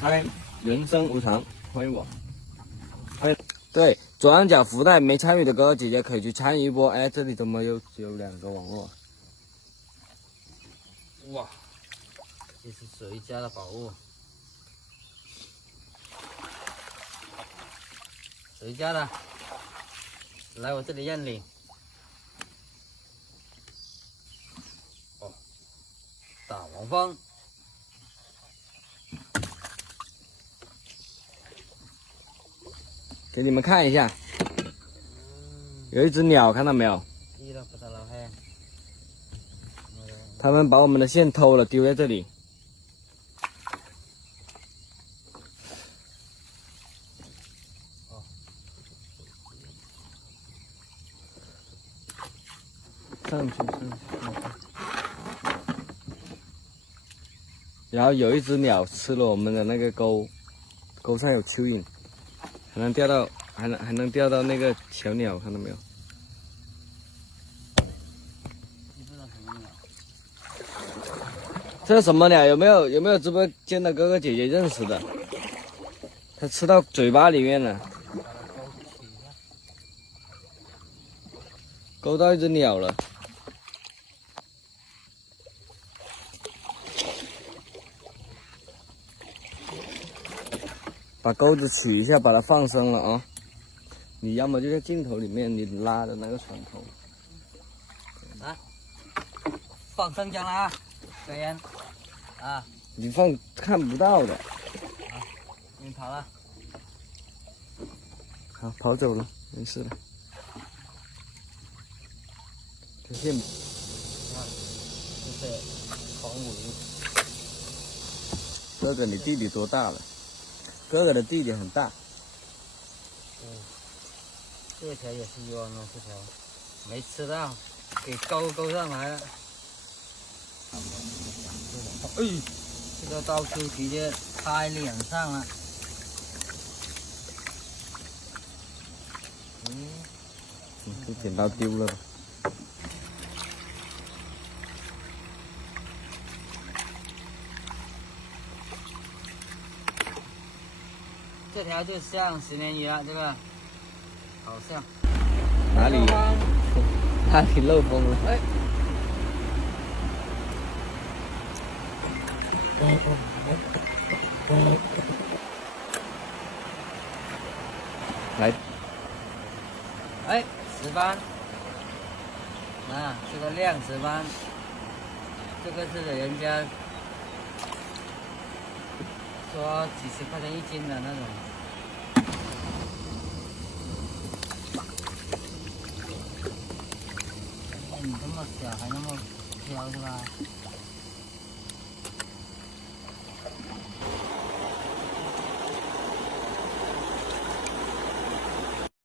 嗨，人生无常，欢迎我。对，左上角福袋没参与的哥哥姐姐可以去参与一波。哎，这里怎么只有2个网络？哇，这是谁家的宝物？谁家的？来我这里认领。哦，大黄蜂。给你们看一下，有一只鸟，看到没有？他们把我们的线偷了，丢在这里。上去。然后有一只鸟吃了我们的那个钩，钩上有蚯蚓。还能钓到那个小鸟，看到没有？这是什么鸟？有没有直播间的哥哥姐姐认识的？它吃到嘴巴里面了，勾到一只鸟了。把钩子取一下，把它放生了啊！你要么就在镜头里面，你拉的那个船头。来，放生江了啊！小烟啊，你放看不到的。啊，你跑了。好，跑走了，没事了。这线，看，这是黄尾。哥哥，你弟弟多大了？哥哥的弟弟很大。这条也是冤了，这条没吃到，给勾上来了。哎，这个刀钩直接开脸上了。这剪刀丢了。这条就像10年鱼了，这个好像。哪里？哪里漏风了？哎。来。哎，10班。啊，这个量10班，这个是人家说几10块钱1斤的那种。你这么小还那么挑是吧？